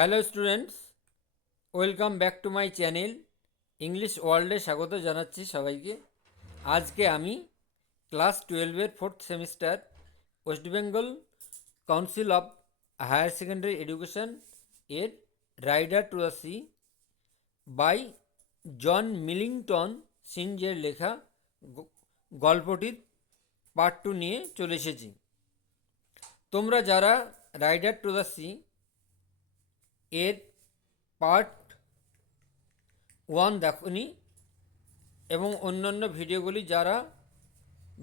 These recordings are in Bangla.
Hello students, welcome back to my channel. English ওয়ার্ল্ডে স্বাগত জানাচ্ছি সবাইকে। আজকে আমি ক্লাস 12-এর 4th semester West Bengal Council of Higher Secondary Education এর Riders to the Sea by John Millington সিনজের লেখা গল্পটির পার্ট 2 নিয়ে চলে এসেছি। তোমরা যারা রাইডার টু দ্য সি এর পার্ট 1 দেখনি এবং অন্যান্য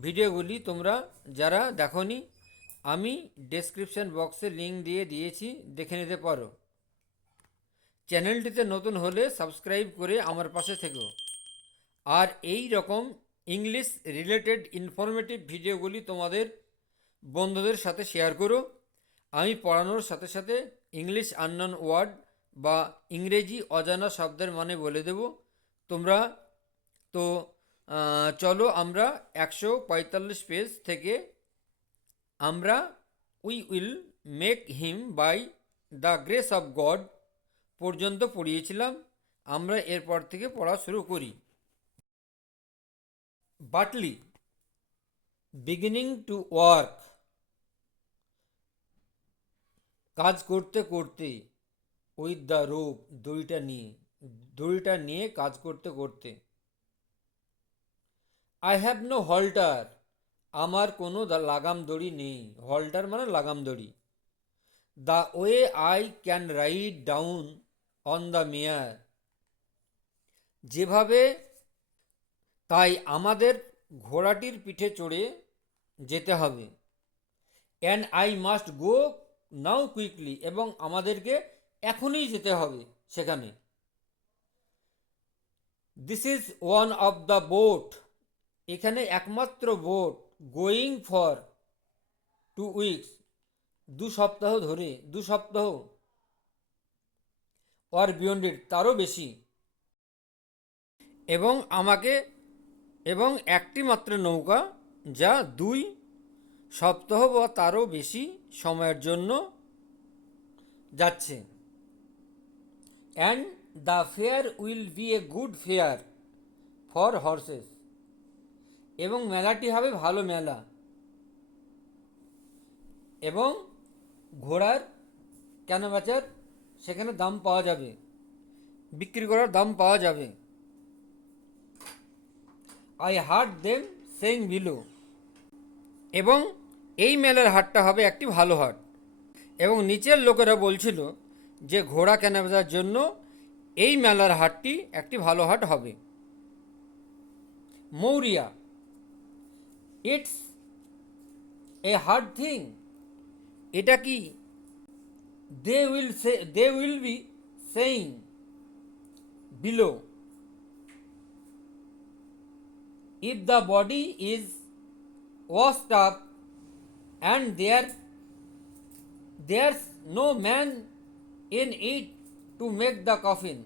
ভিডিওগুলি তোমরা যারা দেখনি, আমি ডেসক্রিপশন বক্সে লিঙ্ক দিয়ে দিয়েছি, দেখে নিতে পারো। চ্যানেলটিতে নতুন হলে সাবস্ক্রাইব করে আমার পাশে থেকো, আর এই রকম ইংলিশ রিলেটেড ইনফরমেটিভ ভিডিওগুলি তোমাদের বন্ধুদের সাথে শেয়ার করো। আমি পড়ানোর সাথে সাথে ইংলিশ আননোন ওয়ার্ড বা ইংরেজি অজানা শব্দের মানে বলে দেব। তোমরা তো চলো আমরা 145 পেজ থেকে আমরা we will make him by the grace of God পর্যন্ত পড়িয়েছিলাম। আমরা এরপর থেকে পড়া শুরু করি। বাটলি বিগিনিং টু ওয়ার্ক, কাজ করতে করতে, উইথ দ্য রোপ, দড়িটা নিয়ে কাজ করতে করতে। আই হ্যাভ নো হল্টার, আমার কোনো লাগাম দড়ি নেই। হল্টার মানে লাগাম দড়ি। The way I can ride down on the mare, যেভাবে তাই আমাদের ঘোড়াটির পিঠে চড়ে যেতে হবে। And I must go now quickly, এবং আমাদেরকে এখনই যেতে হবে সেখানে। This is one of the boat, এখানে একমাত্র বোট। গোয়িং ফর 2 উইকস, 2 সপ্তাহ ধরে, 2 সপ্তাহ। অর বিয়ন্ড ইট, তারও বেশি। এবং একটি মাত্র নৌকা যা 2 সপ্তাহ বা তারও বেশি সময়ের জন্য যাচ্ছে। And the fair will B a good fare for horse's, এবং মেলাটি হবে ভালো মেলা, এবং ঘোড়ার কেনাবেচার সেখানে দাম পাওয়া যাবে, বিক্রি করার দাম পাওয়া যাবে। I hard them saying below, এবং এই মেলার হাটটা হবে একটি ভালো হাট। এবং নিচের লোকেরা বলছিল যে ঘোড়া কেনাবেচার জন্য এই মেলার হাটটি একটি ভালো হাট হবে। Maurya, it's a hard thing, এটা কি? They will be saying below, if the body is washed up and there's no man in it to make the coffin.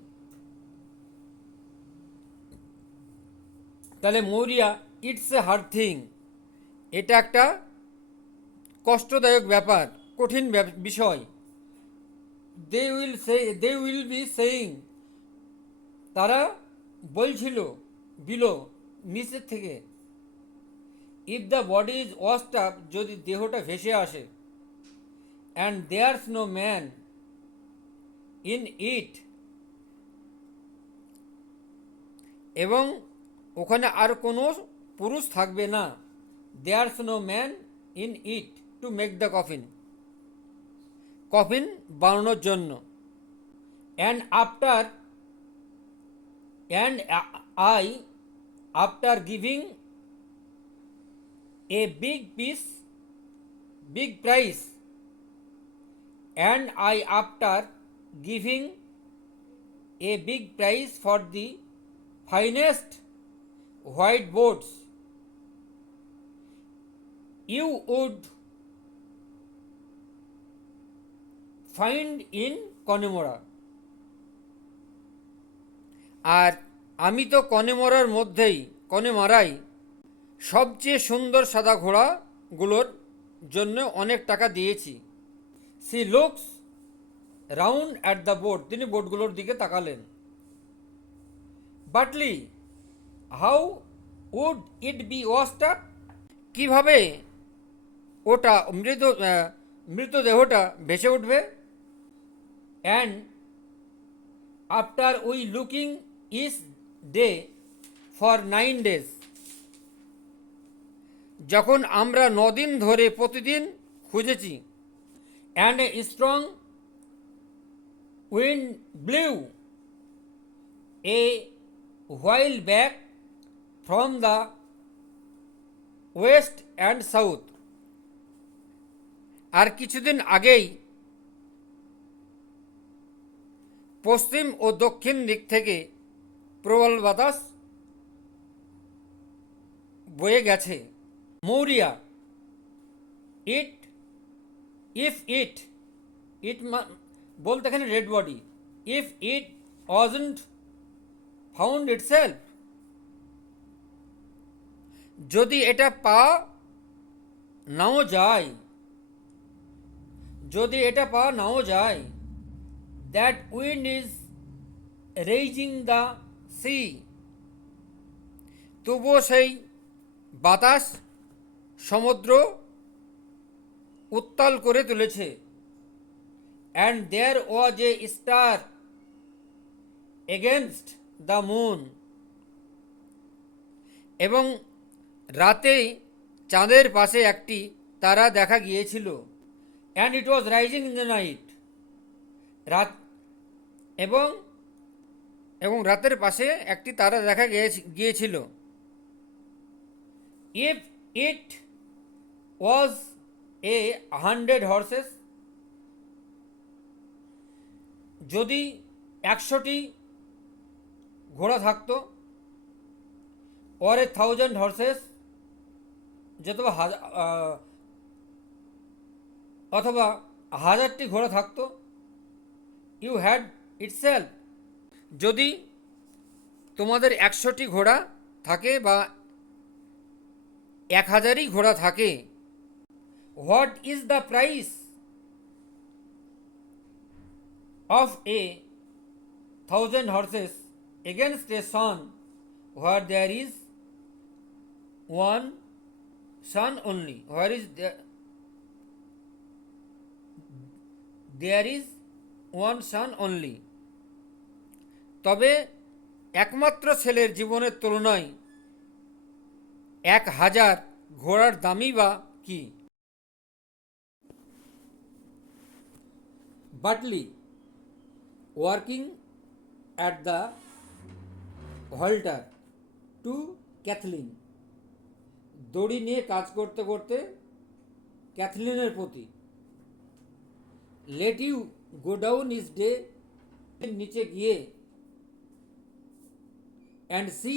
তাহলে Maurya, it's a hard thing, এটা একটা কষ্টদায়ক ব্যাপার, কঠিন বিষয়। দে উইল বি সেইং, তারা বলছিল, বিলো নিচের থেকে। If the body is washed up, যদি দেহটা ভেসে আসে। And there's no man in it, এবং ওখানে আর কোনো পুরুষ থাকবে না। There's no man in it to make the coffin, coffin বানানোর জন্য। And I after giving a big price, and I after giving a big price for the finest white boats you would find in Connemara. আর আমি তো কনেমারাই সবচেয়ে সুন্দর সাদা ঘোড়াগুলোর জন্য অনেক টাকা দিয়েছি। She looks round at the boat, তিনি বোটগুলোর দিকে তাকালেন। Bartley, how would it be washed up, কীভাবে ওটা মৃতদেহটা ভেসে উঠবে? And after we looking each day for 9 days, যখন আমরা 9 দিন ধরে প্রতিদিন খুঁজেছি। And a strong wind blew a while back from the west and south, আর কিছুদিন আগেই পশ্চিম ও দক্ষিণ দিক থেকে প্রবল বাতাস বয়ে গেছে। Maurya, it if it it বলতে এখানে red body, if it wasn't found itself, যদি এটা নাও যায়, যদি এটা নাও যায়, that wind is raising the sea, তবুও সেই বাতাস সমুদ্র উত্তাল করে তুলেছে। And there was a star against the moon, এবং রাতে চাঁদের পাশে একটি তারা দেখা গিয়েছিল। And it was rising in the night, রাত এবং এবং রাতের পাশে একটি তারা দেখা গিয়েছিল। ইফ ইট ওয়াজ 100 horses, যদি 100টি ঘোড়া থাকতো। অর 1000 horses, অথবা 1000টি ঘোড়া থাকতো। ইউ হ্যাড ইটসেলফ, যদি তোমাদের 100টি ঘোড়া থাকে বা 1000ই ঘোড়া থাকে। What is the price of 1,000 horses against a son where there is one son only, where is there is one son only, তবে একমাত্র ছেলের জীবনের তুলনায় 1000 ঘোড়ার দামই বা কি? Bartley, working at the halter to Cathleen, দড়ি নিয়ে কাজ করতে করতে ক্যাথলিনের প্রতি। Let you go down is day, নিচে গিয়ে and see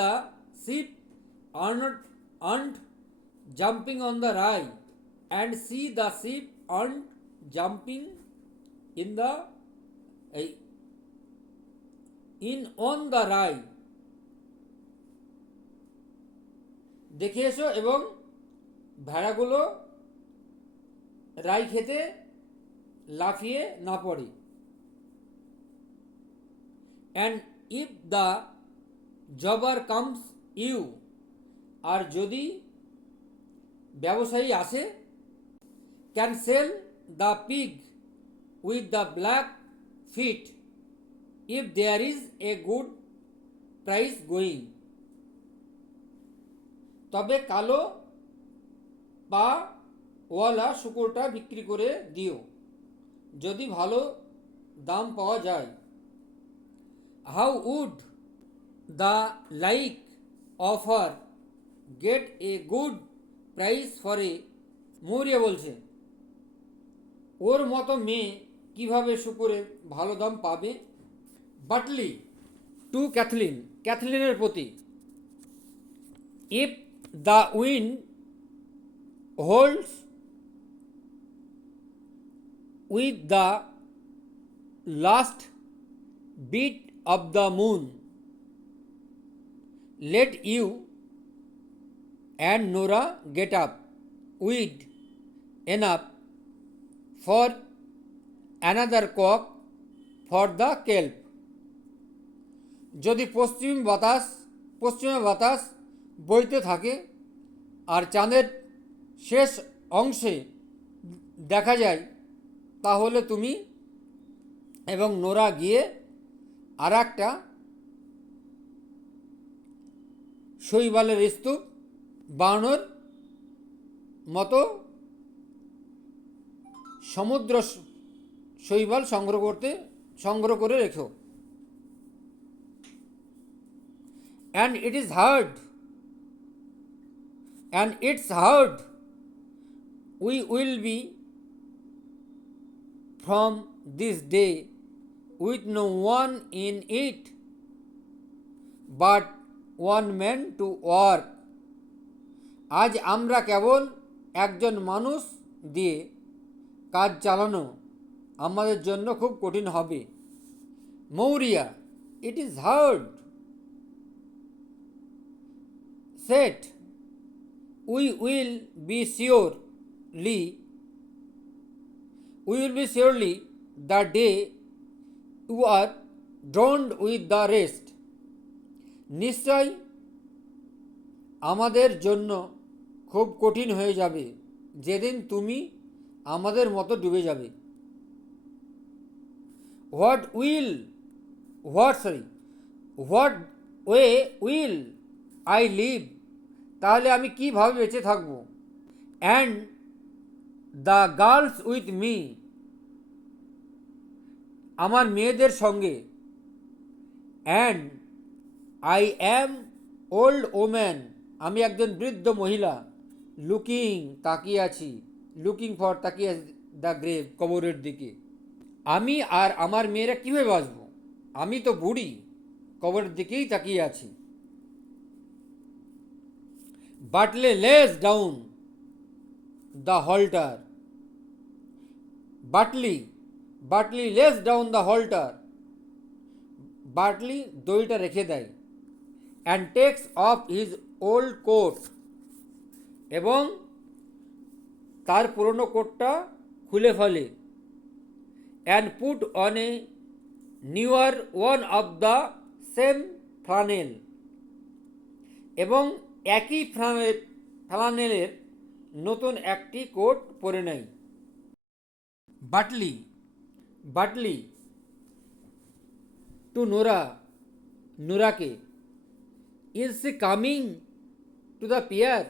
the sheep aren't jumping on the rye, and see the sheep aren't jumping on the rye, দেখে এসো এবং ভেড়াগুলো রাই খেতে লাফিয়ে না পড়ে। And if the jobber comes you, আর যদি ব্যবসায়ী আসে, can sell the pig with the black fit if there is a good price going, তবে কালো পা ওয়ালা শুকুরটা বিক্রি করে দিও যদি ভালো দাম পাওয়া যায়। How would the like offer get a good price for a, Maurya বলছে, ওর মতো মেয়ে কিভাবে শুকুরের ভালো দাম পাবে? বাটলি টু ক্যাথলিন, ক্যাথলিনের প্রতি। If the wind holds with the last bit of the moon, let you and Nora get up with enough for another cock for the kelp. যদি পশ্চিমে বাতাস বইতে থাকে আর চাঁদের শেষ অংশে দেখা যায়, তাহলে তুমি এবং নোরা গিয়ে আর একটা শৈবালের স্তূপ বানানোর মতো সমুদ্র শৈবাল সংগ্রহ করে রেখো। and it is heard and it's heard we will be from this day with no one in it but one man to work। আজ আমরা কেবল একজন মানুষ দিয়ে কাজ চালানো আমাদের জন্য খুব কঠিন হবে। Maurya, it is heard said we will be surely the day you are drowned with the rest। নিশ্চয় আমাদের জন্য খুব কঠিন হয়ে যাবে যেদিন তুমি আমাদের মতো ডুবে যাবে। what way will I live, তাহলে আমি কিভাবে বেঁচে থাকব। and the girls with me, আমার মেয়েদের সঙ্গে। and I am old woman, আমি একজন বৃদ্ধ মহিলা। লুকিং ফর তাকিয়ে দ্য গ্রেভ, কবরের দিকে। আমি আর আমার মেয়েরা কীভাবে বাঁচব, আমি তো বুড়ি, কবরের দিকেই তাকিয়ে আছি। বাটলি lays down the halter, বাটলি lays down the halter, বাটলি দড়িটা রেখে দেয়। and takes off his old coat, এবং তার পুরনো কোটটা খুলে ফেলে। and put on a newer one of the same flannel, এবং একই ফ্লানেলের নতুন একটি কোট পরে নেয়। বাটলি টু নোরাকে, is she coming to the pier,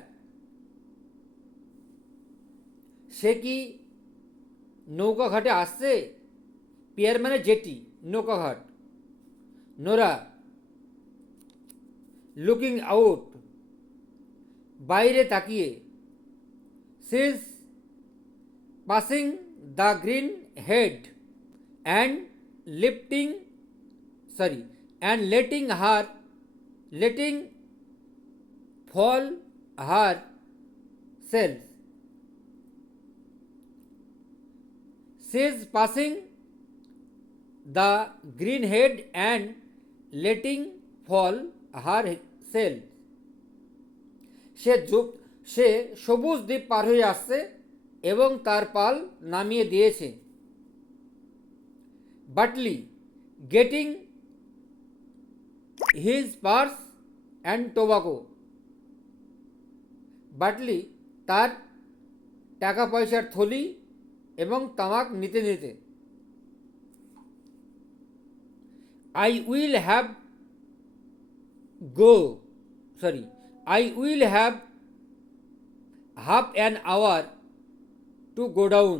সে কি নৌকা ঘাটে আসছে। পিয়ার মানে জেটি, নৌকা ঘাট। নোরা লুকিং আউট, বাইরে তাকিয়ে। She is passing the green head and letting fall her self. She is passing the green head and letting fall her self. সে সবুজ দ্বীপ পার হয়ে আসছে এবং তার পাল নামিয়ে দিয়েছে। Bartley getting his purse and tobacco, Bartley তার টাকা পয়সার থলি এবং তামাক নিতে। I will have half an hour to go down,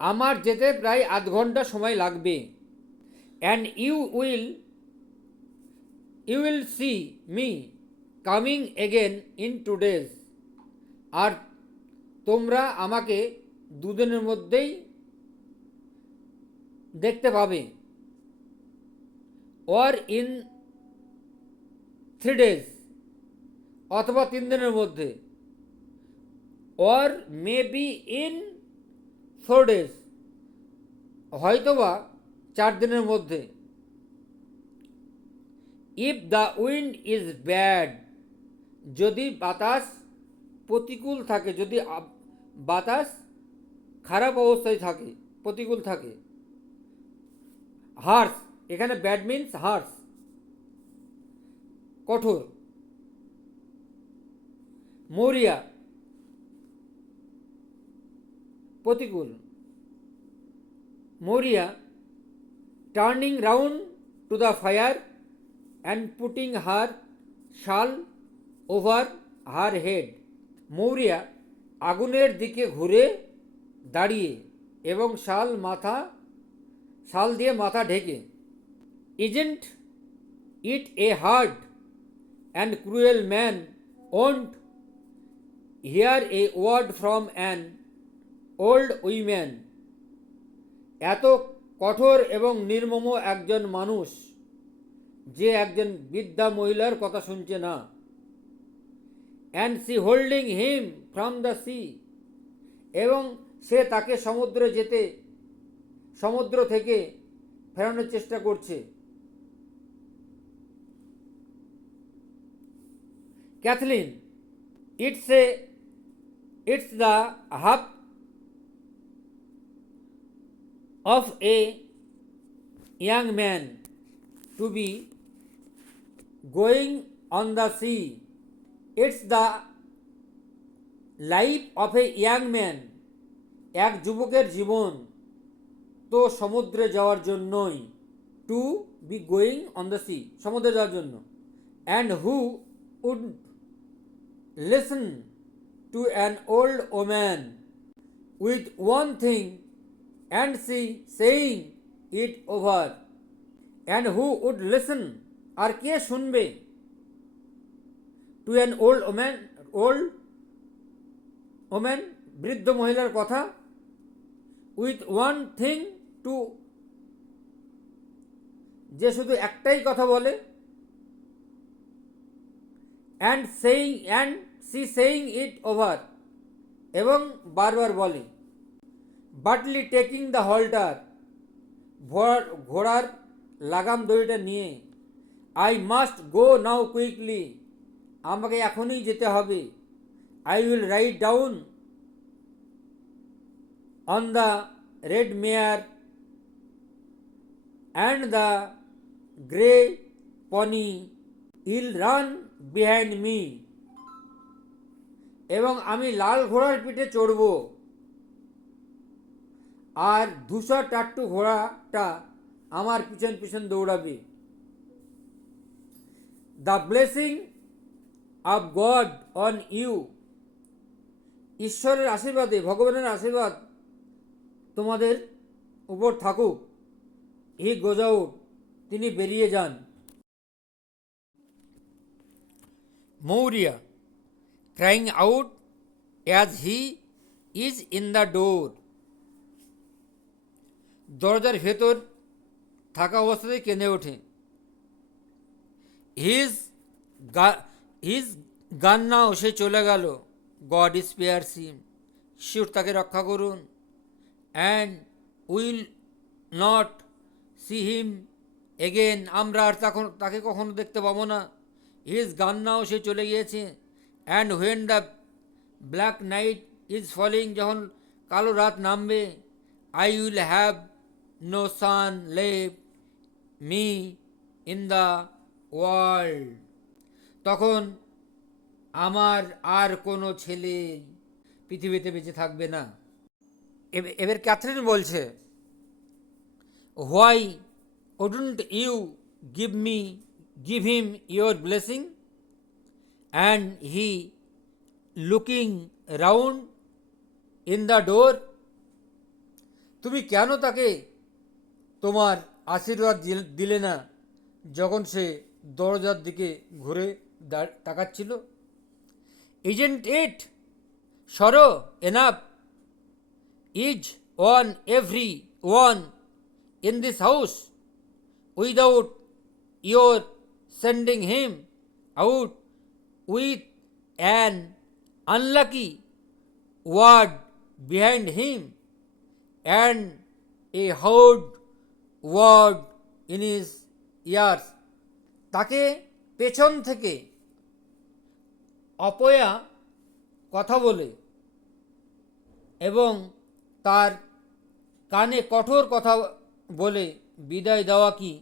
আমার যেতে প্রায় আধ ঘন্টা সময় লাগবে। and you will see me coming again in 2 days, আর তোমরা আমাকে 2 দিনের মধ্যেই দেখতে পাবে। or in 3 days, অথবা 3 দিনের মধ্যে। or maybe in 4 days, হয়তোবা 4 দিনের মধ্যে। if the wind is bad, যদি বাতাস প্রতিকূল থাকে, যদি বাতাস খারাপ অবস্থায় থাকে, প্রতিকূল থাকে। হার্স, এখানে ব্যাড মিন্স হার্স, কঠোর। মৌরিয়া, প্রতিকূল। Maurya, turning round to the fire and putting her shawl over her head. Maurya, আগুনের দিকে ঘুরে দাঁড়িয়ে এবং শাল দিয়ে মাথা ঢেকে। Isn't it a hard and cruel man won't hear a word from an old woman. এত কঠোর এবং নির্মম একজন মানুষ যে একজন বৃদ্ধা মহিলার কথা শুনছে না। And she holding him from the sea, এবং সে তাকে সমুদ্র থেকে ফেরানোর চেষ্টা করছে। Cathleen, it's the half of a young man to be going on the sea. It's the life of a young man. এক যুবকের জীবন তো সমুদ্রে যাওয়ার জন্যই। To be going on the sea, সমুদ্রে যাওয়ার জন্য। And who would listen to an old woman with one thing and see saying it over. And who would listen, আর কে শুনবে, to an old woman, বৃদ্ধ মহিলার কথা, with one thing to, যে শুধু একটাই কথা বলে, and she saying it over, এবং বারবার বলে। বাটলি টেকিং দ্য হল্টার, ঘোড়ার লাগাম দড়িটা নিয়ে। I must go now quickly, আমাকে এখনই যেতে হবে। I will ride down on the red mare and the grey pony will run behind me, এবং আমি লাল ঘোড়ার পিঠে চড়ব, আর ধূসর টাট্টু ঘোড়াটা আমার পিছন পিছন দৌড়াবে। The blessing of God on you, ঈশ্বরের আশীর্বাদে, ভগবানের আশীর্বাদ তোমাদের উপর থাকুক। হি গোজ আউট, তিনি বেরিয়ে যান। Maurya, crying out as he is in the door, দরজার ভেতর থাকা অবস্থাতেই কেঁদে ওঠে। হিজ গান নাও, সে চলে গেল। গড স্পেয়ারস হিম, ঈশ্বর তাকে রক্ষা করুন। And will not see him again, আমরা আর তাকে কখনো দেখতে পাবো না। হিজ গান নাও, সে চলে গিয়েছে। And when the black night is falling, যখন কালো রাত নামবে। I will have no son left me in the world, তখন আমার আর কোনো ছেলে পৃথিবীতে বেঁচে থাকবে না। এবার ক্যাথরিন বলছে, why wouldn't you give him your blessing? And he looking round in the door, তুমি কেন তাকে তোমার আশীর্বাদ দিলে না যখন সে দরজার দিকে ঘুরে তাকাচ্ছিল? Isn't it sorrow enough each on every one in this house without your sending him out with an unlucky word behind him and a hard word in his ears? তাকে পেছন থেকে অপয়া কথা বলে এবং তার কানে কঠোর কথা বলে বিদায় দেওয়া কি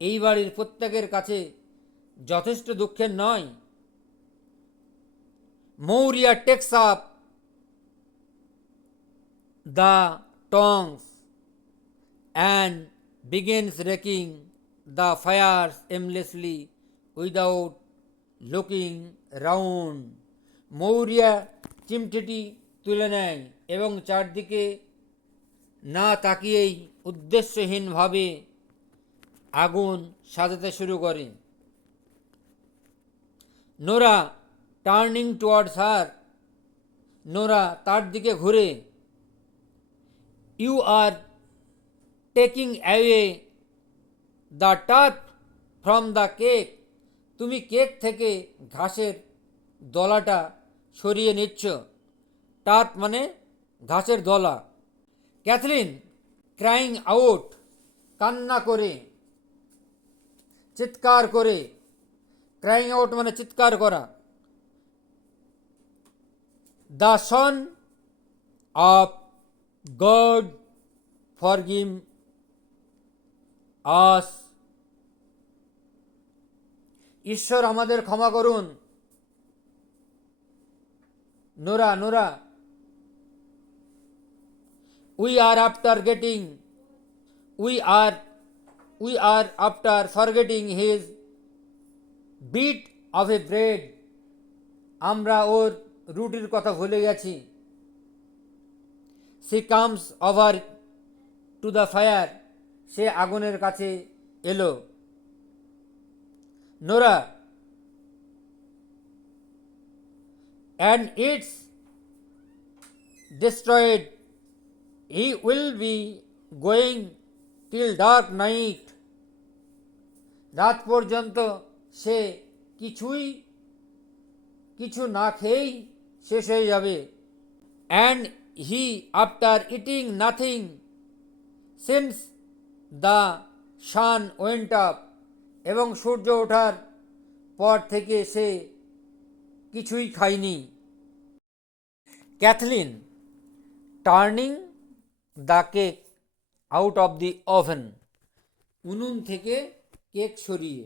এই বাড়ির প্রত্যেকের কাছে যথেষ্ট দুঃখের নয়? Maurya takes up the tongs and begins raking the fires aimlessly without looking round. Maurya চিমটেটি তুলে নেয় এবং চারদিকে না তাকিয়েই উদ্দেশ্যহীনভাবে আগুন সাজাতে শুরু করে। Nora turning towards her, Nora তার দিকে ঘুরে, you are taking away the turf from the cake, তুমি কেক থেকে ঘাসের দলাটা সরিয়ে নিচ্ছ। টাপ মানে ঘাসের দলা। ক্যাথলিন ক্রাইং আউট, কান্না করে, চিৎকার করে, ক্রাইং আউট মানে চিৎকার করা। The son of God forgive us, ঈশ্বর আমাদের ক্ষমা করুন। Nora, Nora, we are after getting, we are after forgetting his bit of a bread, আমরা ওর রুটির কথা ভুলে গেছি। she comes over to the fire, সে আগুনের কাছে এলো। Nora, and it's destroyed, he will be going till dark night, রাত পর্যন্ত সে কিছু না খেয়েই শেষ হয়ে যাবে। and he after eating nothing since the sun went up, এবং সূর্য ওঠার পর থেকে সে কিছুই খায়নি। Cathleen turning the cake out of the oven, উনুন থেকে কেক সরিয়ে।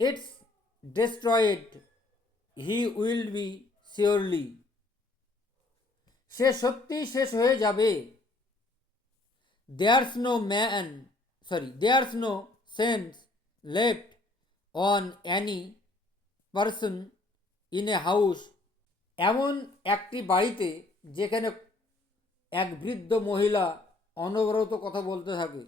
It's destroyed, he will be surely, সে সত্যিই শেষ হয়ে যাবে। There's no sense left on any person in a house, এমন একটি বাড়িতে যেখানে এক বৃদ্ধ মহিলা অনবরত কথা বলতে থাকে।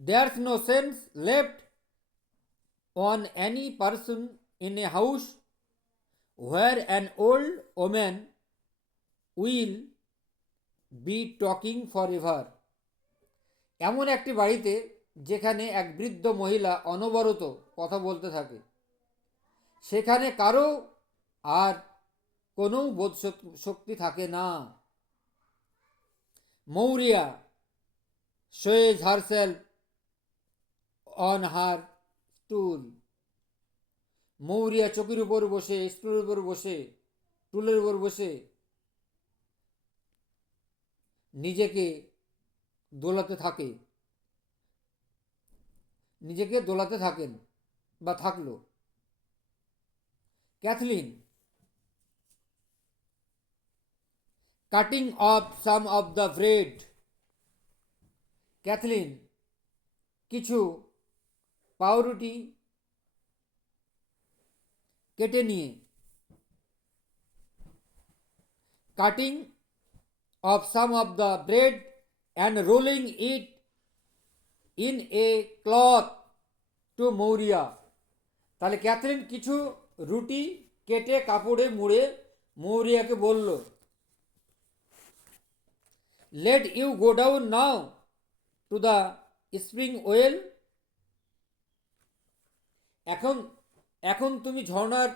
There's no sense left on any person in a house where an old woman will be talking for ever, এমন একটি বাড়িতে যেখানে এক বৃদ্ধ মহিলা অনবরত কথা বলতে থাকে, সেখানে কারো আর কোনো বোধ শক্তি থাকে না। Maurya sways herself on her stool, Maurya চকির উপর বসে, স্টুলের উপর বসে, টুলের উপর বসে নিজেকে দোলাতে থাকেন বা থাকলো। Cathleen cutting off some of the bread, Cathleen কিছু পাউরুটি কেটে নিয়ে, cutting of some of the bread and rolling it in a cloth to Maurya, তাহলে ক্যাথরিন কিছু রুটি কেটে কাপড়ে মুড়ে মৌরিয়াকে বলল, let you go down now to the spring well, এখন তুমি ঝর্ণার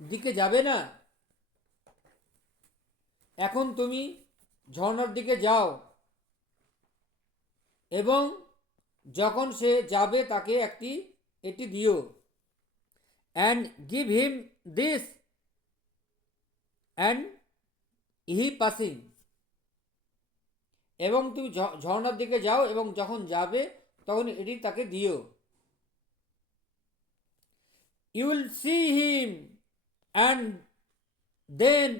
দিকে যাবে না, এখন তুমি ঝর্ণার দিকে যাও এবং যখন সে যাবে তাকে এটি দিও। And give him this, and he passing, এবং তুমি ঝর্ণার দিকে যাও এবং যখন যাবে তখন এটি তাকে দিও। You will see him and then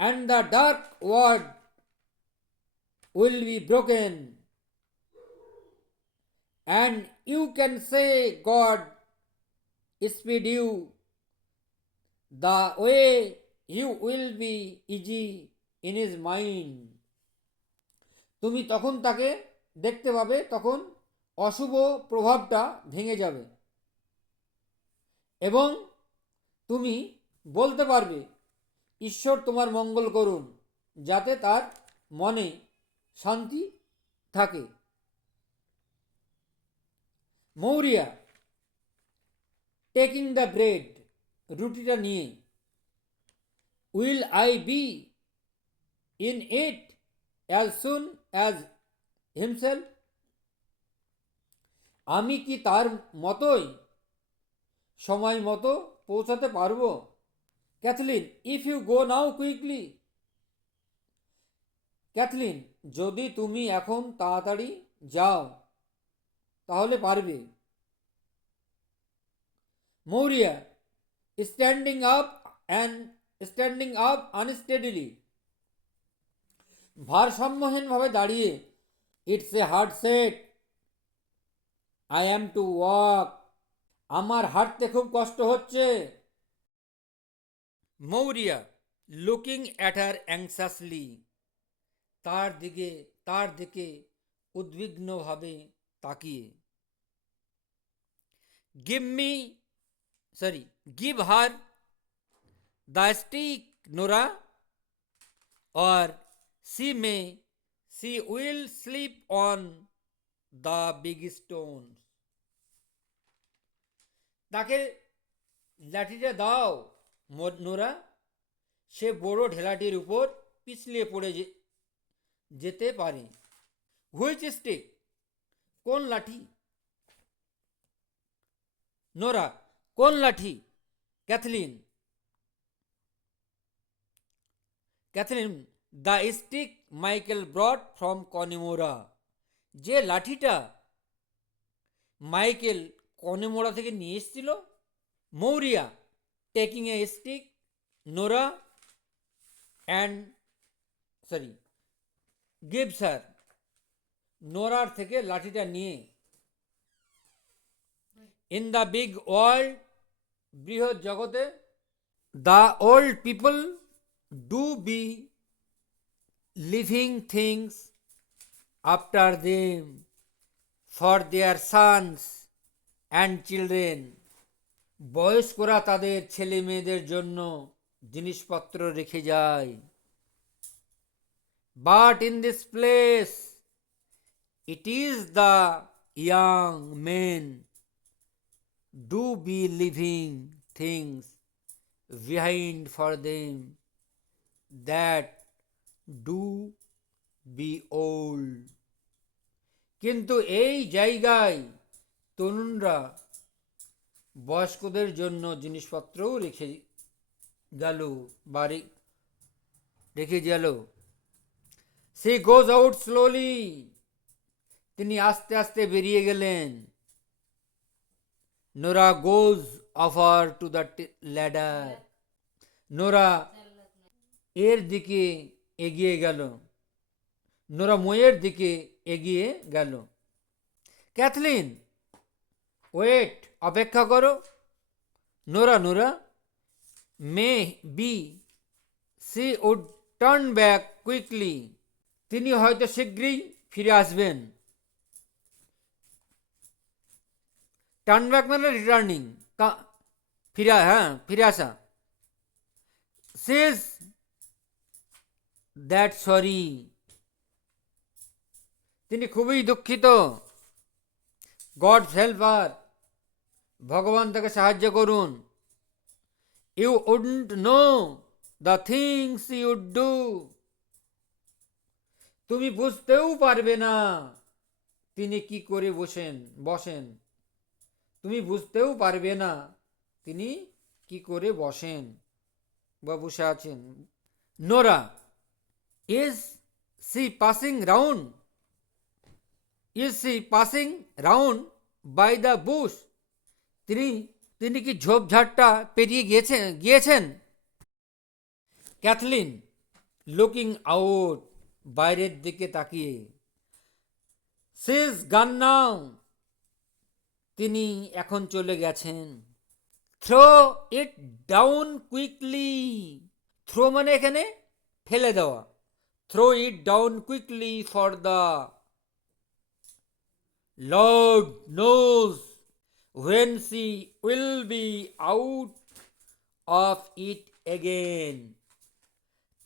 and the dark word will be broken and you can say God speed you the way you will be easy in his mind। তুমি তখন তাকে দেখতে পাবে, তখন অশুভ প্রভাবটা ভেঙে যাবে এবং তুমি বলতে পারবে ঈশ্বর তোমার মঙ্গল করুন, যাতে তার মনে শান্তি থাকে। মৌরিয়া টেকিং দ্য ব্রেড, রুটিটা নিয়ে, will I be in it as soon as himself, আমি কি তার মতোই সময় মতো পৌঁছাতে পারবো? Cathleen, if you go now quickly, Cathleen, যদি তুমি এখন তাড়াতাড়ি যাও তাহলে পারবে। মৌরিয়া স্ট্যান্ডিং আপ আনস্টেডিলি, ভারসাম্যহীনভাবে দাঁড়িয়ে, it's a hard set, I am to walk, আমার হাঁটতে খুব কষ্ট হচ্ছে। Maurya looking at her anxiously, তার দিকে উদ্বিগ্নভাবে তাকিয়ে। Give her the stick Nora, or she will sleep on the big stones। তাকে লাঠিটা দাও নোরা, সে বড় ঢেলাটির উপর পিছলিয়ে পড়ে যেতে পারে। হুইচ স্টিক, কোন লাঠি? নোরা, কোন লাঠি? Cathleen, the stick Michael brought from Connemara, যে লাঠিটা মাইকেল কনিমোরা থেকে নিয়ে এসেছিল। Maurya taking a stick Nora gives her, নোরার থেকে লাঠিটা নিয়ে। ইন দ্য বিগ ওয়ার্ল্ড, বৃহৎ জগতে, the old people do be leaving things after them for their sons and children, বয়স্করা তাদের ছেলে মেয়েদের জন্য জিনিসপত্র রেখে যায়। But in this place it is the young men do be leaving things behind for them that do be old। কিন্তু এই জায়গায় তরুণরা বয়স্কদের জন্য জিনিসপত্রও রেখে গেল। সে গোজ আউট স্লোলি, তিনি আস্তে আস্তে বেরিয়ে গেলেন। Nora goes offer to the ladder, Nora এর দিকে এগিয়ে গেল, নোরা ময়ের দিকে এগিয়ে গেল। ক্যাথলিন, ওয়েট, অপেক্ষা করো। Nora maybe she would turn back quickly, তিনি হয়তো শীঘ্রই ফিরে আসবেন। টার্ন ব্যাক মানে রিটার্নিং, ফিরে আসা। সেজ দ্যাট সরি, তিনি খুবই দুঃখিত। গড হেল্প হার, ভগবান তাকে সাহায্য করুন। You wouldn't know the things you do, তুমি বুঝতেও পারবে না তিনি কি করে বসেন। তুমি বুঝতেও পারবে না তিনি কি করে বসেন বা বসে আছেন। Nora, is she passing round, is she passing round by the bush, তিনি তিনি কি ঝোপঝাড়টা পেরিয়ে গিয়েছেন। ক্যাথলিন, লুকিং আউট, বাইরের দিকে তাকিয়ে। সি ইজ গান নাও, তিনি এখন চলে গেছেন। Throw it down quickly, throw মানে এখানে ফেলে দেওয়া, throw it down quickly for the Lord knows when she will be out of it again,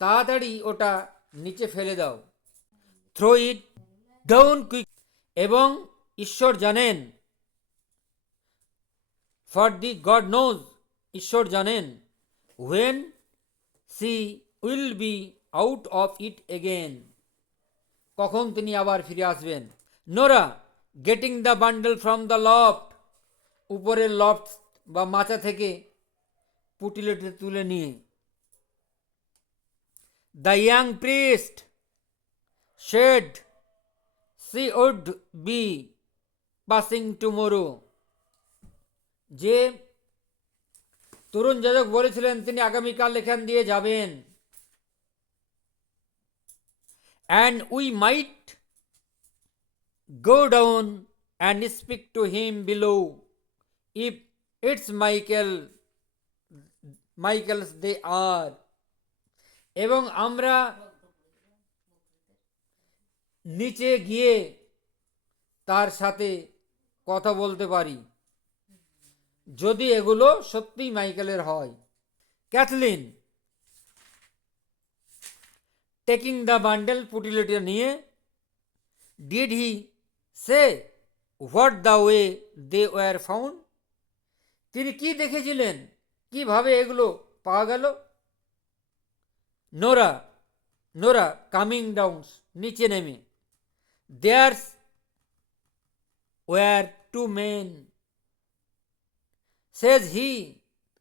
তাড়াতাড়ি ওটা নিচে ফেলে দাও। থ্রো ইট ডাউন কুইক, এবং ঈশ্বর জানেন, ফর দি গড নোজ, ঈশ্বর জানেন, when she will be out of it again, কখন তিনি আবার ফিরে আসবেন। Nora, getting the bundle from the loft, উপরের লফট বা মাচা থেকে পুটিলেটে তুলে নিয়ে। The young priest said she would be passing tomorrow, যে তরুণ যাজক বলেছিলেন তিনি আগামীকাল এখান দিয়ে যাবেন। And we might go down and speak to him below if it's Michael's they are, এবং আমরা নিচে গিয়ে তার সাথে কথা বলতে পারি যদি এগুলো সত্যি মাইকেলের হয়। ক্যাথলিন, টেকিং দ্য বান্ডেল, পুটিলেটা নিয়ে। Did he say what the way they were found, তিনি কি দেখেছিলেন, কিভাবে এগুলো পাওয়া গেল। নোরা, নোরা কামিং ডাউন, নিচে নেমে। There's were two men, says he,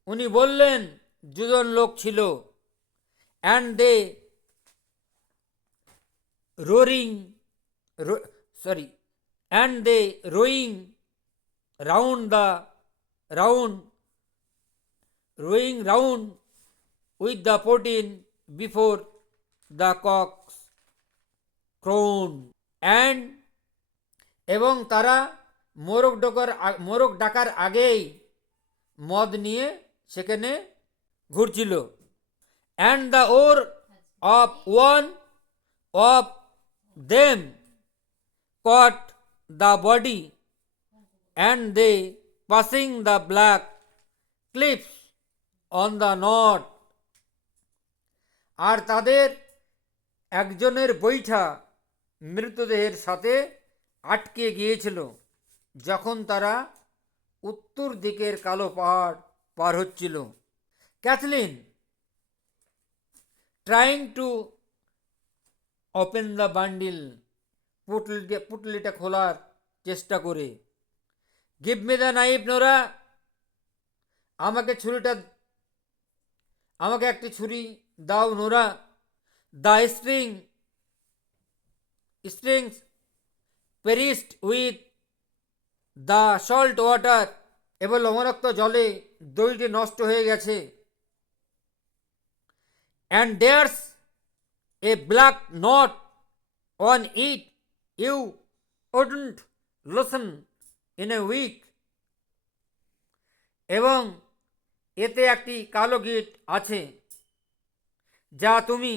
উনি বললেন দুজন লোক ছিল। And they rowing and they rowing round with the 14 before the cocks crown, and এবং তারা মোরগ ডাকার আগেই মদ নিয়ে সেখানে ঘুরছিল। and the oar of one of them caught the body, and they passing the black cliffs on the north, আর তাদের একজনের বৈঠা মৃতদেহের সাথে আটকে গিয়েছিল যখন তারা উত্তর দিকের কালো পাহাড় পার হচ্ছিল। Cathleen, trying to open the bundle, পুটলিটা খোলার চেষ্টা করে। Give me the knife Nora, আমাকে একটি ছুরি দাও Nora. The strings perished with the salt water, এবং লবণাক্ত জলে দড়িটি নষ্ট হয়ে গেছে। And there's a black knot on it you wouldn't loosen in a week, এবং এতে একটি কালো গিট আছে যা তুমি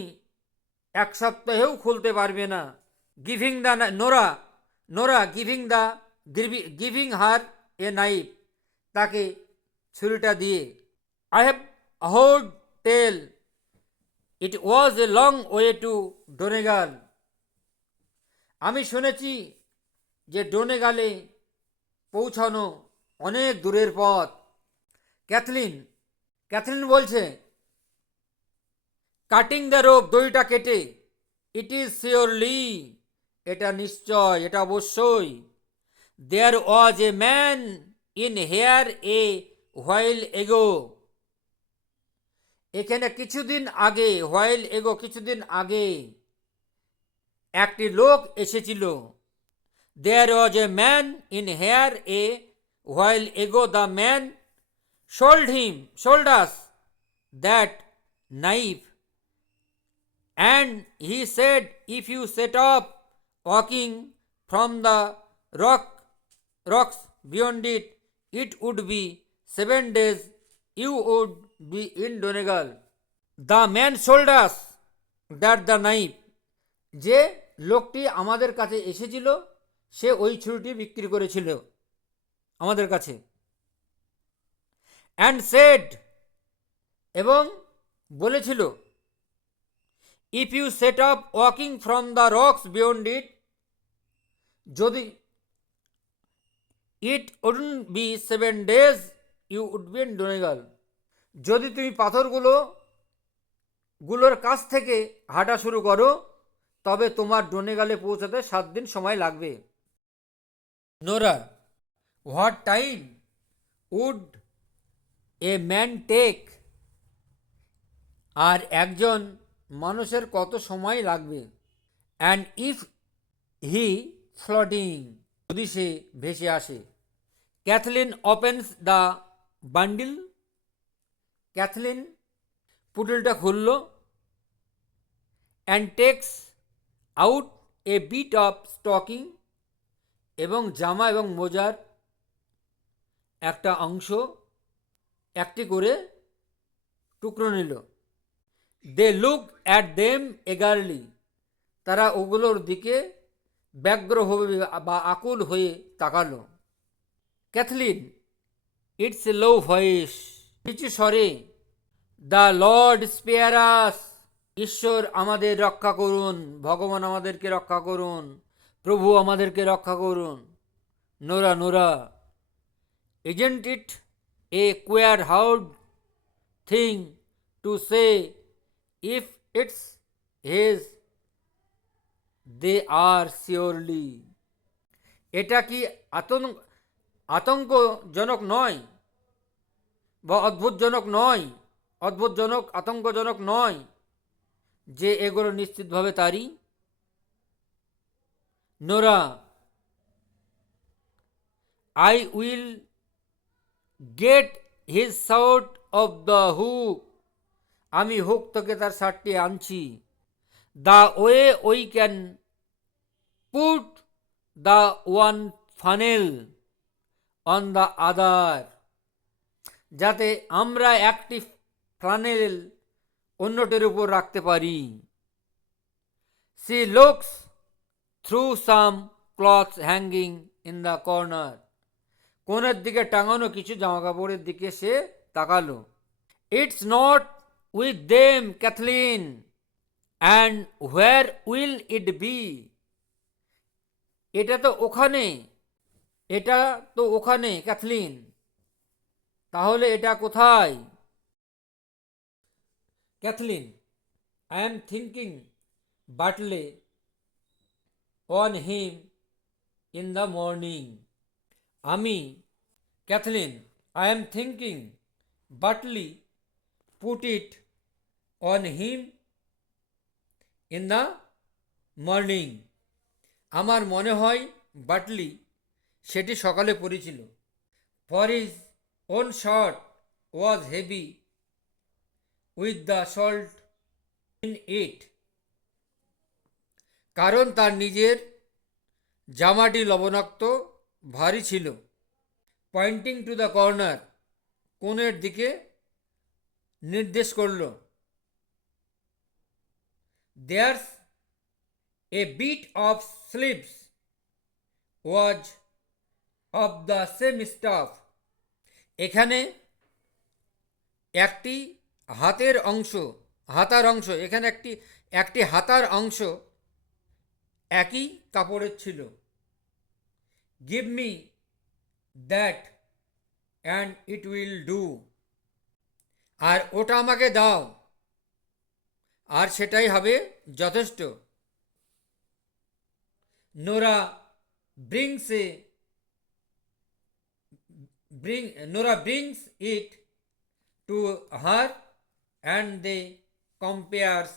এক সপ্তাহেও খুলতে পারবে না। Giving the Nora giving her a knife, তাকে ছুরিটা দিয়ে। I have heard tell it was a long way to Donegal, আমি শুনেছি যে ডোনেগালে পৌঁছানো অনেক দূরের পথ। ক্যাথলিন বলছে, কাটিং দ্য রোপ, দড়িটা কেটে। ইট ইজ শিওরলি, এটা নিশ্চয়, এটা অবশ্যই। There was a man in here a while ago, এখানে কিছুদিন আগে, হোয়াইল এগো কিছুদিন আগে একটি লোক এসেছিল। There was a man in here a while ago the man sold us that knife and he said, if you set up walking from the rocks beyond it, it would be 7 days you would be in Donegal. The man sold us that the knife. যে লোকটি আমাদের কাছে এসেছিল সে ওই ছুরিটি বিক্রি করেছিল আমাদের কাছে। and said, এবং বলেছিল, if you set up walking from the rocks beyond it, যদি it wouldn't be 7 days you would be in Donegal. যদি তুমি পাথরগুলোর কাছ থেকে হাঁটা শুরু করো তবে তোমার ডোনেগালে পৌঁছাতে 7 দিন সময় লাগবে। Nora, what time would a man take, আর একজন মানুষের কত সময় লাগবে। অ্যান্ড ইফ হি ফ্লোটিং, যদি সে ভেসে আসে। Cathleen opens the bundle, Cathleen পুটুলটা খুলল। And takes out a bit of stocking, এবং জামা এবং মোজার একটা অংশ একটি করে টুকরো নিল। They look at them eagerly, তারা ওগুলোর দিকে ব্যগ্রভাবে বা আকুল হয়ে তাকালো। Cathleen, it's a low voice, নিচু স্বরে, দ্য লর্ড স্পেয়ার আস, ঈশ্বর আমাদের রক্ষা করুন, ভগবান আমাদেরকে রক্ষা করুন, প্রভু আমাদেরকে রক্ষা করুন। Nora, Nora, isn't it a queer hard thing to say, if it's his they are surely, এটা কি আতঙ্কজনক নয় বা আতঙ্কজনক নয় যে এগুলো নিশ্চিতভাবে তারই। Nora, I will get his shirt off the hook, আমি হুক থেকে তার শার্টটি আনছি। The way we can put the one flannel on the other, যাতে আমরা একটি ফ্লানেল অন্যটির উপর রাখতে পারি। She looks through some clothes hanging in the corner, কোণের দিকে টাঙানো কিছু জামা কাপড়ের দিকে সে তাকালো। It's not with them, Kathleen, and where will it be? এটা তো ওখানে ক্যাথলিন, তাহলে এটা কোথায়? Cathleen, I am thinking Bartley on him in the morning. Kathleen, I am thinking Bartley put it on him in the morning. আমার মনে হয় বাটলি সেটি সকালে পড়েছিল। for his own shirt was heavy with the salt in it, কারণ তার নিজের জামাটি লবণাক্ত ভারী ছিল। পয়েন্টিং টু দ্য কর্নার, কোণের দিকে নির্দেশ করল। There's a bit of sleeves was of the same stuff, এখানে একটি হাতার অংশ, এখানে একটি হাতার অংশ একই কাপড়ের ছিল। Give me that and it will do, আর ওটা আমাকে দাও আর সেটাই হবে যথেষ্ট। Nora brings it to her and they compares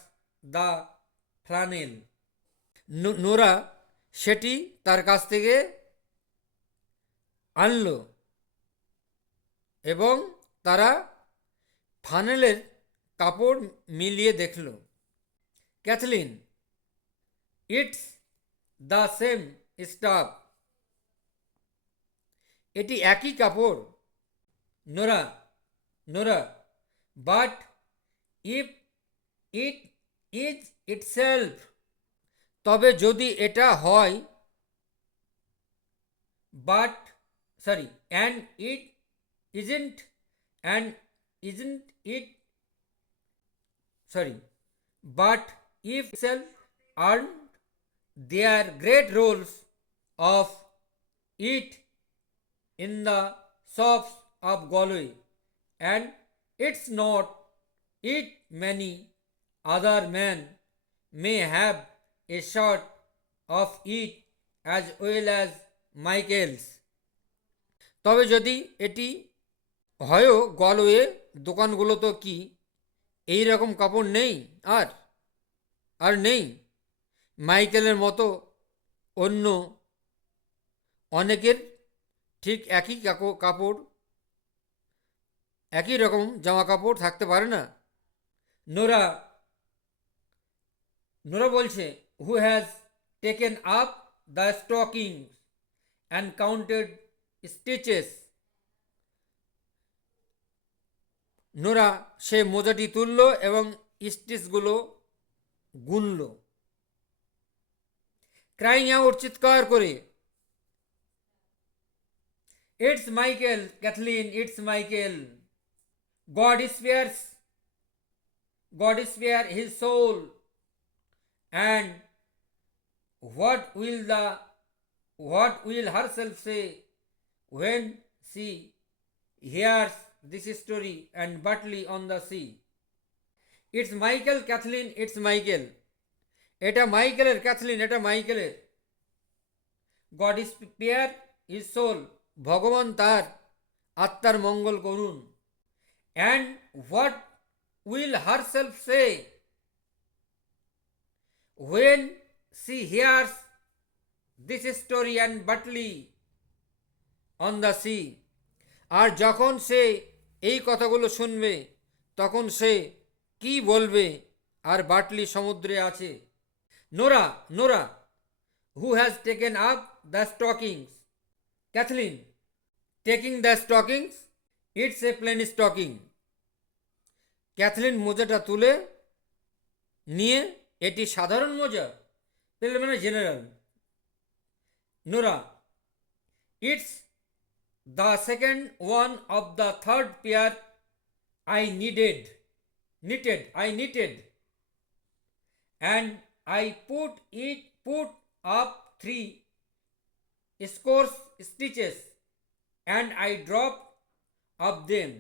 the flannel. Nora সেটি তার কাছ থেকে আনলো এবং তারা ফানেলের কাপড় মিলিয়ে দেখল। Cathleen, it's the same stuff. এটি একই কাপড়। Nora, Nora, but if it is itself, তবে যদি এটা হয়, but sorry and it isn't and isn't it sorry but if self earned their great roles of it in the shops of Galway, and it's not it many other men may have a shot of it as well as Michael's. তবে যদি এটি হয়ও গলওয়ে দোকানগুলো তো কি এই রকম কাপড় নেই আর নেই মাইকেলের মতো অন্য অনেকের ঠিক একই কাপড় একই রকম জামা কাপড় থাকতে পারে না। নোরা নোরা বলছে, who has taken up the stocking and counted stitches. Nora সে মোজাটি তুলল এবং স্টিচগুলো গুনল। ক্রাইং আউট, চিৎকার করে, it's Michael, Cathleen, it's Michael. God spare his soul, and what will herself say when she hears this story and Butley on the sea? It's Michael, Kathleen, it's Michael. এটা মাইকেলের, ক্যাথলিন, এটা মাইকেলের। গড স্পেয়ার হিজ সোল, ভগবান তার আত্মার মঙ্গল করুন। And what will herself say when she hears this story and Butley on the sea? আর যখন সে এই কথাগুলো শুনবে তখন সে কি বলবে আর বাটলি সমুদ্রে আছে? Nora Nora, who has taken up the stockings? Cathleen, taking the stockings, it's a plain stocking. Cathleen মোজাটা তুলে নিয়ে, এটি সাধারণ মোজা, প্লেন মানে general. Nora, it's the second one of the third pair I knitted, and I put up 3 scores stitches, and I dropped of them.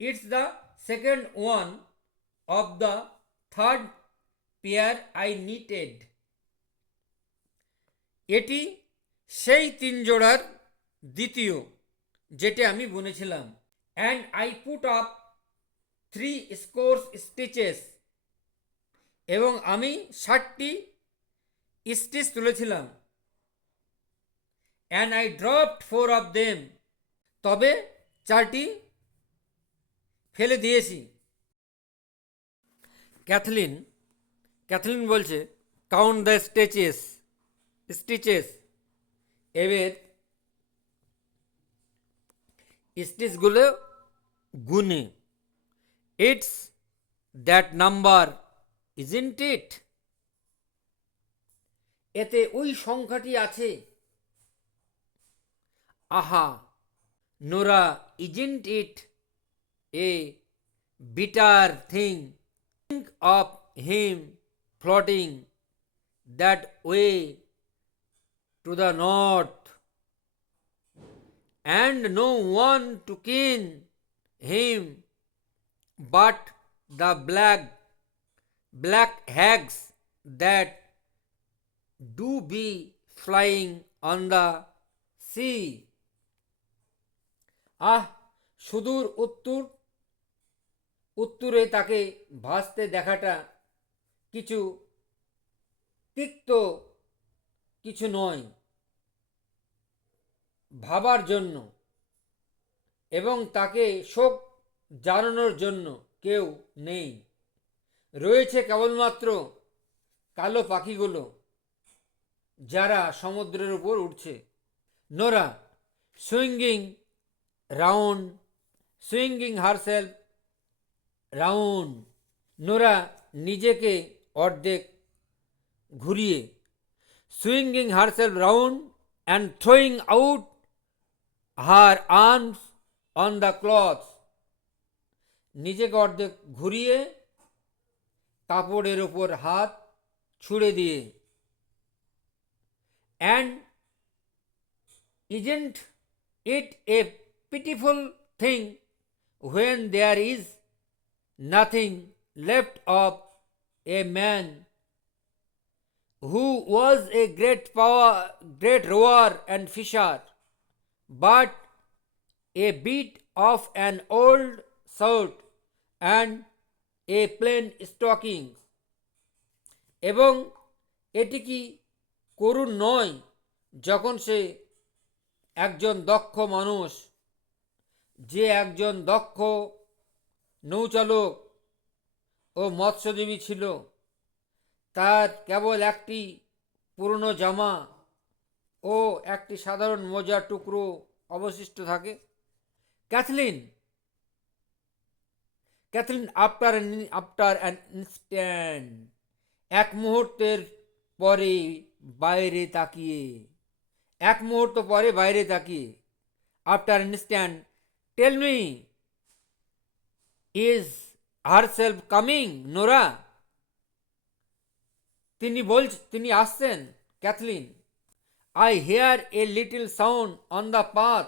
It's the second one of the third pair I knitted. এটি সেই 3 জোড়ার দ্বিতীয় যেটা আমি বুনেছিলাম। And I put up 3 scores stitches, এবং আমি 60টি স্টিচ তুলেছিলাম। And I dropped 4 of them, তবে 4টি ফেলে দিয়েছি। ক্যাথলিন বলছে, কাউন্ট দ্য স্টিচেস। এবার স্টিচগুলো গুনে। It's that number, isn't it? এতে ওই সংখ্যাটি আছে। আহা, Nora, isn't it A bitter thing? Think of him floating that way to the north, and no one to ken him but the black hags that do be flying on the sea. সুদূর উত্তর উত্তরে তাকে ভাসতে দেখাটা কিছু তিক্ত কিছু নয়, ভাবার জন্য এবং তাকে শোক জানানোর জন্য কেউ নেই। রয়েছে কেবলমাত্র কালো পাখিগুলো যারা সমুদ্রের উপর উঠছে। Nora swinging round, swinging herself round. Nora নিজেকে অর্ধেক ঘুরিয়ে, swinging herself round and throwing out her arms on the cloth. নিজেকে অর্ধেক ঘুরিয়ে কাপড়ের ওপর হাত ছুড়ে দিয়ে। And isn't it a pitiful thing when there is nothing left of a man who was a great rower and fisher, but a bit of an old shirt and a plain stocking? এবং এটি কি করুণ নয় যখন সে একজন দক্ষ মানুষ, যে একজন দক্ষ নৌচালক ও মৎস্যজীবী ছিল, তার কেবল একটি পুরনো জামা ও একটি সাধারণ মোজার টুকরো অবশিষ্ট থাকে। Cathleen Cathleen after an instant, এক মুহূর্তের পরে বাইরে তাকিয়ে, এক মুহূর্ত পরে বাইরে তাকিয়ে, after instant, tell me, is herself coming Nora? তিনি আসছেন Cathleen. I hear a little sound on the path.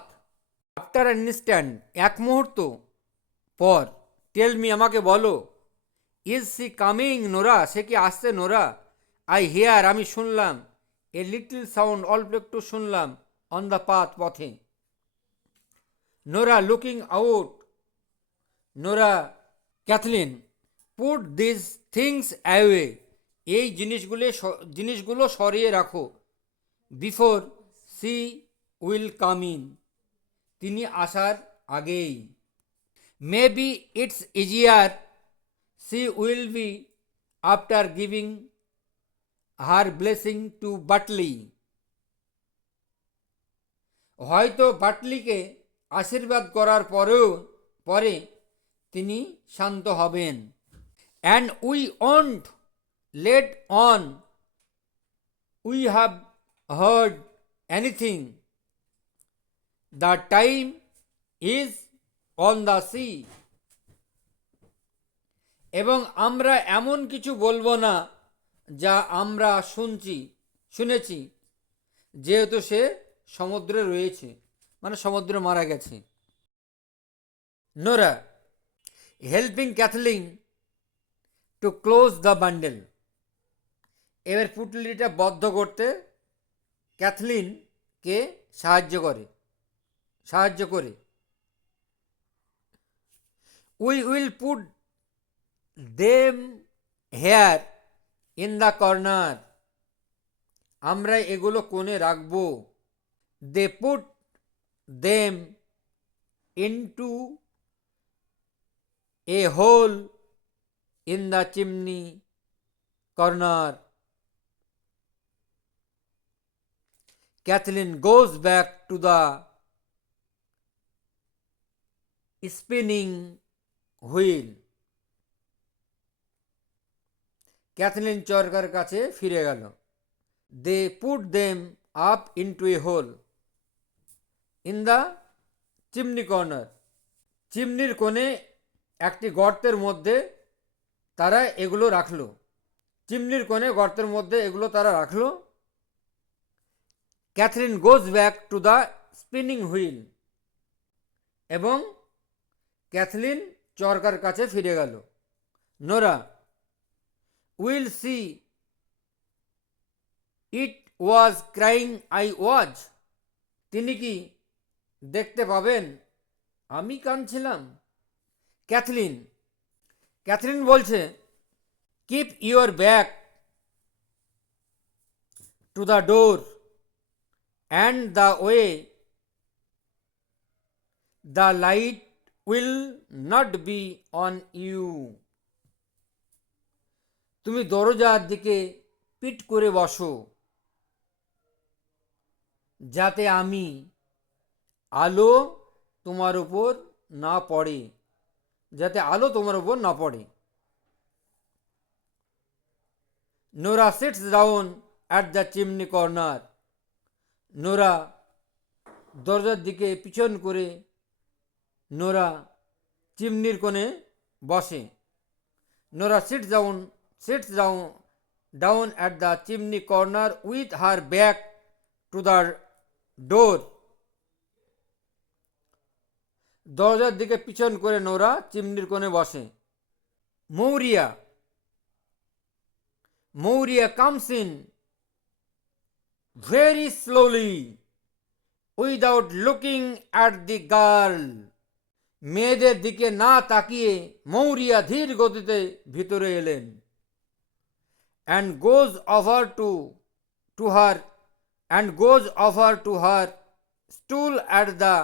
After an instant, এক মুহূর্ত পর, টেল মি, আমাকে বলো, ইজ সি কামিং নোরা, সে কি আসছে নোরা? আই হেয়ার, আমি শুনলাম, এ লিটল সাউন্ড, অল্প একটু শুনলাম, অন দ্য পাথ, পথে। Nora looking out, Nora, Cathleen, put this things away, এই জিনিসগুলো সরিয়ে রাখো, before she will come in, তিনি আসার আগেই। Maybe it's easier she will be after giving her blessing to Bartley, হয়তো বাটলিকে আশীর্বাদ করার পরে তিনি শান্ত হবেন। And we won't let on we have heard anything, the time is on the sea, এবং আমরা এমন কিছু বলবো না যা আমরা শুনেছি, যেহেতু সে সমুদ্রে রয়েছে, মানে সমুদ্রে মারা গেছে। Nora helping Cathleen to close the bundle, এবার পুটলিটা বদ্ধ করতে ক্যাথলিনকে সাহায্য করে। We will put them here in the corner, আমরা এগুলো কোণে রাখবো। They put them into a hole in the chimney corner. Kathleen goes back to the spinning wheel. ক্যাথলিন চরকার কাছে ফিরে গেল। They put them up into a hole in the chimney corner. চিমনির কোণে একটি গর্তের মধ্যে তারা এগুলো রাখলো। চিমনির কোণে গর্তের মধ্যে এগুলো তারা রাখলো। Cathleen goes back to the spinning wheel, এবং ক্যাথলিন চরকার কাছে ফিরে গেল। Nora will see it was crying I was, তিনি কি দেখতে পাবেন আমি কাঁদছিলাম? ক্যাথলিন ক্যাথরিন বলছে, keep your back to the door and the way the light will not be on you. তুমি দরজার দিকে পিঠ করে বসো, যাতে আলো তোমার উপর না পড়ে, আলো তোমার উপর না পড়ে। Nora sits down at the chimney corner. Nora দরজার দিকে পিছন করে নোরা চিমনির কোণে বসে। Nora sits down at the chimney corner with her back to the door. দরজার দিকে পিছন করে নোরা চিমনির কোণে বসে। Maurya comes in very slowly without looking at the girl. মেয়েদের দিকে না তাকিয়ে মৌরিয়া ধীর গতিতে ভিতরে এলেন। and goes over to her stool at the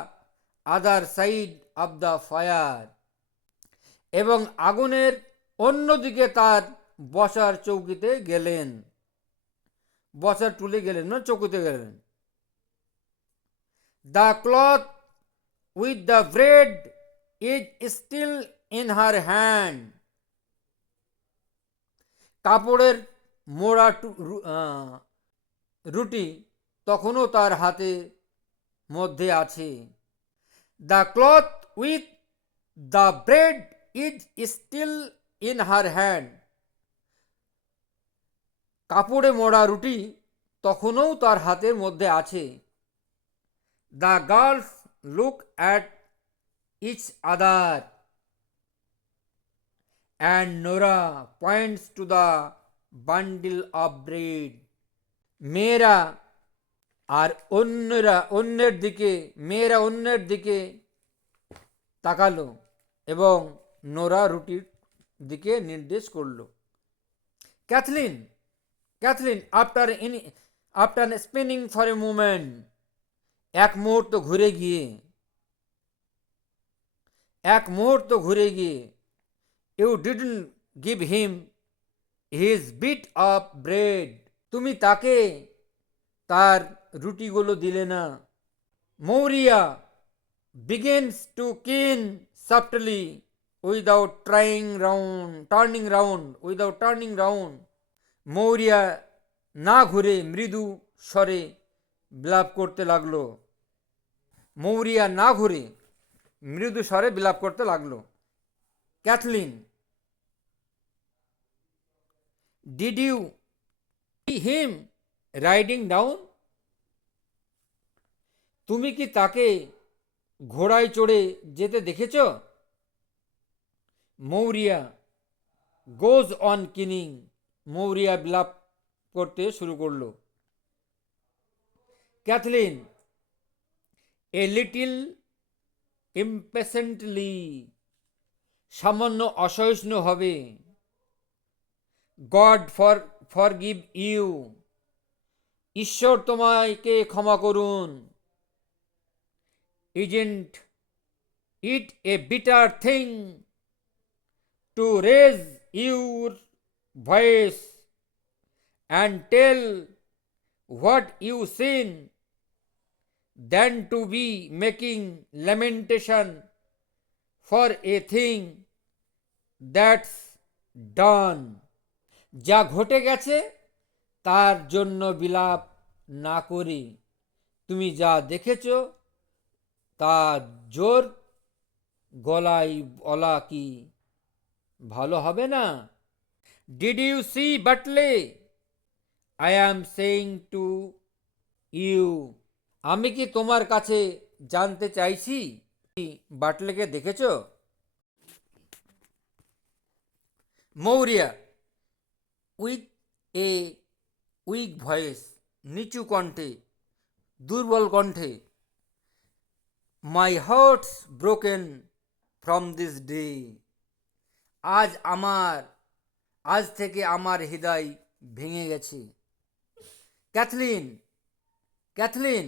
other side of the fire. এবং আগুনের অন্যদিকে তার বসার চৌকিতে গেলেন, বসার টুলে গেলেন না, চৌকিতে গেলেন। The cloth with the bread is still in her hand. কাপড়ের মোড়া রুটি তখনও তার হাতে মধ্যে আছে। The cloth with the bread is still in her hand. কাপড়ে মোড়া রুটি তখনও তার হাতের মধ্যে আছে। The girls look at each other and Nora points to the bundle of bread. মেয়েরা অন্যের দিকে তাকালো এবং নোরা রুটির দিকে নির্দেশ করলো। Cathleen after spinning for a moment, এক মুহূর্ত ঘুরে গিয়ে you didn't give him his bit of bread. তুমি তাকে তার রুটিগুলো দিলে না। Maurya begins to keen softly without turning round. Maurya না ঘুরে মৃদু স্বরে বিলাপ করতে লাগলো। Cathleen, did you see him riding down? তুমি কি তাকে ঘোড়ায় চড়ে যেতে দেখেছ? Maurya goes on keening. Maurya বিলাপ করতে শুরু করলো। ক্যাথলিন, a little impatiently, সামান্য অসহিষ্ণু হবে। God forgive you, ঈশ্বর তোমাকে ক্ষমা করুন। Isn't it a bitter thing to raise your voice and tell what you seen than to be making lamentation for a thing that's done? যা ঘটে গেছে তার জন্য বিলাপ না করে তুমি যা দেখেছ তা জোর গলায় বলা কি ভালো হবে না? Did you see Butley? I am saying to you. আমি কি তোমার কাছে জানতে চাইছি, বাটলেকে দেখেছ? Maurya with a weak voice, নিচু কণ্ঠে, দুর্বল কণ্ঠে, my heart's broken from this day, আজ থেকে আমার হৃদয় ভেঙে গেছে। ক্যাথলিন, ক্যাথলিন,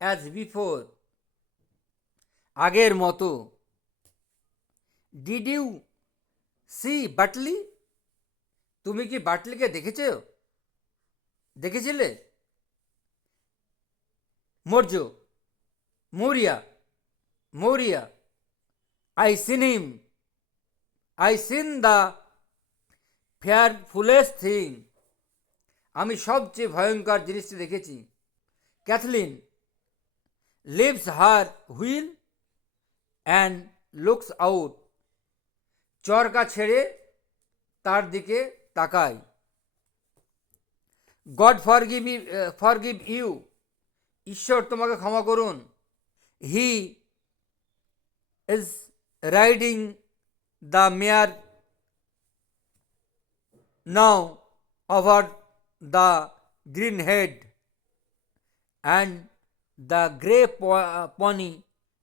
অ্যাজ বিফোর, আগের মতো। Did you see Bartley? তুমি কি বাটলিকে দেখেছিলে? Maurya, Maurya, Maurya, I seen him, I seen the fearfullest thing. আমি সবচেয়ে ভয়ঙ্কর জিনিসটি দেখেছি। Cathleen leaves her wheel and looks out, চরকা ছেড়ে তার দিকে তাকায়। গড ফরগিভ ইউ, ঈশ্বর তোমাকে ক্ষমা করুন। He is riding the mare now over the green head and the grey pony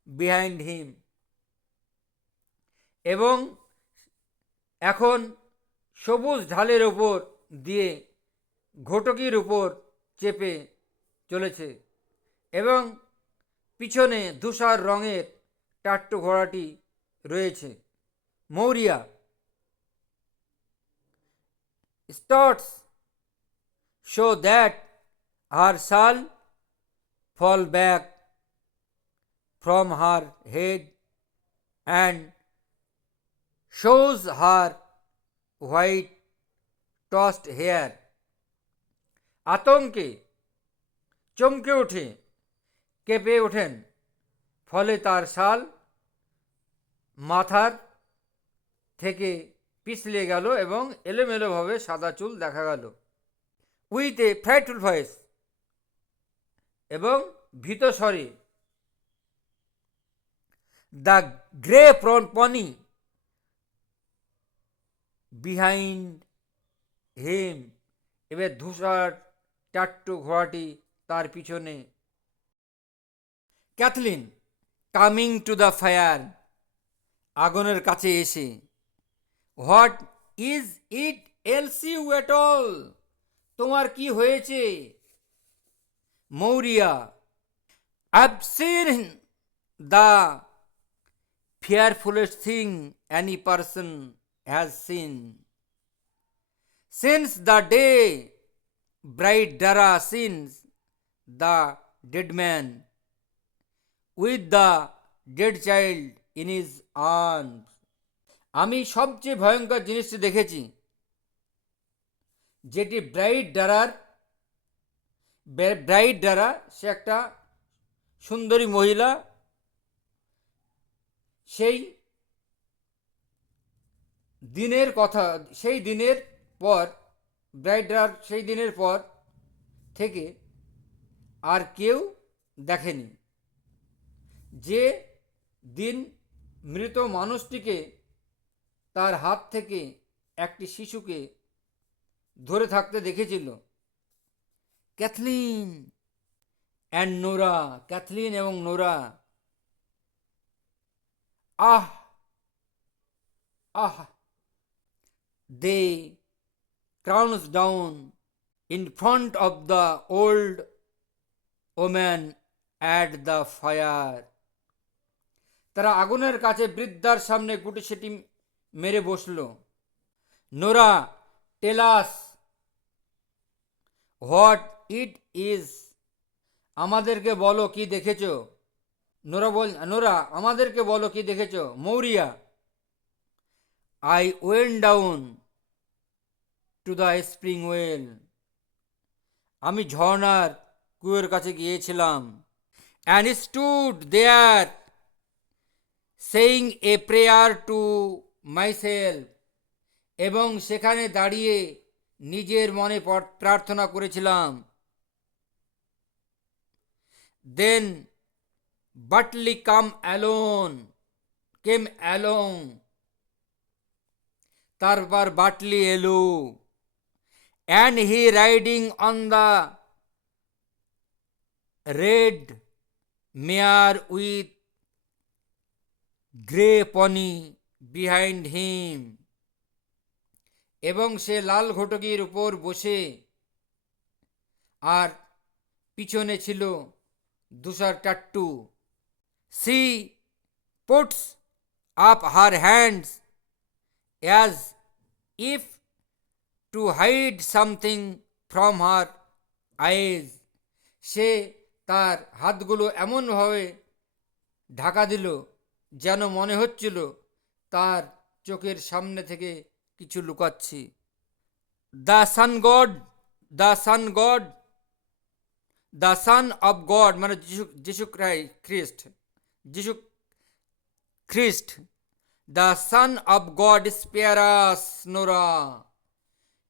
behind him. এবং এখন সবুজ ঢালের ওপর দিয়ে ঘটকির উপর চেপে চলেছে এবং পিছনে ধূসর রঙের টাট্টু ঘোড়াটি রয়েছে। মৌরিয়া স্টার্টস শো দ্যাট হার শাল fall back from her head and shows her white tossed hair. আতঙ্কে চমকে ওঠে, কেঁপে ওঠেন, ফলে তার শাল মাথার থেকে পিছলে গেল এবং এলোমেলোভাবে সাদা চুল দেখা গেল। উইথ এ ফ্রাইটফুল ভয়েস, এবং ভীত স্বরে, the grey pony behind him, এবার ধূসর টাট্টু ঘোড়াটি তার পিছনে। Cathleen coming to the fire, আগুনের কাছে এসে, what is it ails you at all, তোমার কি হয়েছে? Maurya, I've seen the fearfulest thing any person has seen. Since the day bright Dara sins the dead man with the dead child in his arms. আমি সবচেয়ে ভয়ঙ্কর জিনিসটি দেখেছি, যেটি ব্রাইট ডারা, সে একটা সুন্দরী মহিলা, সেই দিনের কথা, সেই দিনের পর, ব্রাইডার সেই দিনের পর থেকে আর কেউ দেখেনি, যে দিন মৃত মানুষটিকে তার হাত থেকে একটি শিশুকে ধরে থাকতে দেখেছিল। ক্যাথলিন অ্যান্ড নোরা, ক্যাথলিন এবং Nora, ah ah, they crouched down in front of the old woman at the fire. তারা আগুনের কাছে বৃদ্ধার সামনে গুটিসুটি মেরে বসল। Nora, tell us what it is, আমাদেরকে বলো কি দেখেছ। নোরা, আমাদেরকে বলো কি দেখেছ। Maurya, I went down to the spring well, আমি ঝর্ণার কুয়োর কাছে গিয়েছিলাম। and stood there saying a prayer to myself, এবং সেখানে দাঁড়িয়ে নিজের মনে প্রার্থনা করেছিলাম। then Butley came along, তারপর বাটলি এলো, and he riding on the red mare with grey pony behind him. এবং সে লাল ঘটকির উপর বসে, আর পিছনে ছিল দুসার টাট্টু। She puts up her hands as if to hide something from her eyes. সে তার হাতগুলো এমনভাবে ঢাকা দিল যেন মনে হচ্ছিল তার চোখের সামনে থেকে কিছু লুকাচ্ছি। The son God, the son God, the son of God মানে যিশু খ্রিস্ট, যিশু খ্রিস্ট, the son of God spare us Nora.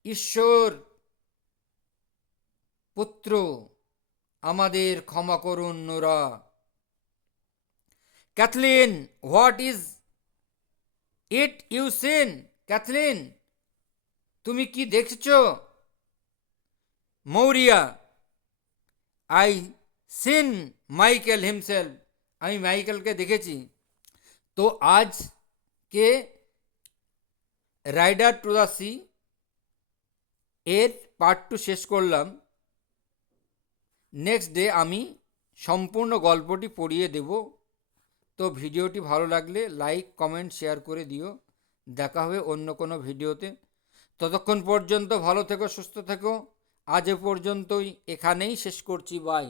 ঈশ্বর পুত্র আমাদের ক্ষমা করুন Nora. Cathleen, what is it you seen? Cathleen, তুমি কি দেখছ? Maurya, I seen Michael himself, আমি মাইকেলকে দেখেছি। তো আজকে রাইডার টু দ্য সি এর পার্ট 2 শেষ করলাম। নেক্সট ডে আমি সম্পূর্ণ গল্পটি পড়িয়ে দেব। তো ভিডিওটি ভালো লাগলে লাইক, কমেন্ট, শেয়ার করে দিও। দেখা হবে অন্য কোনো ভিডিওতে। ততক্ষণ পর্যন্ত ভালো থেকো, সুস্থ থেকো। আজ এ পর্যন্তই, এখানেই শেষ করছি। বাই।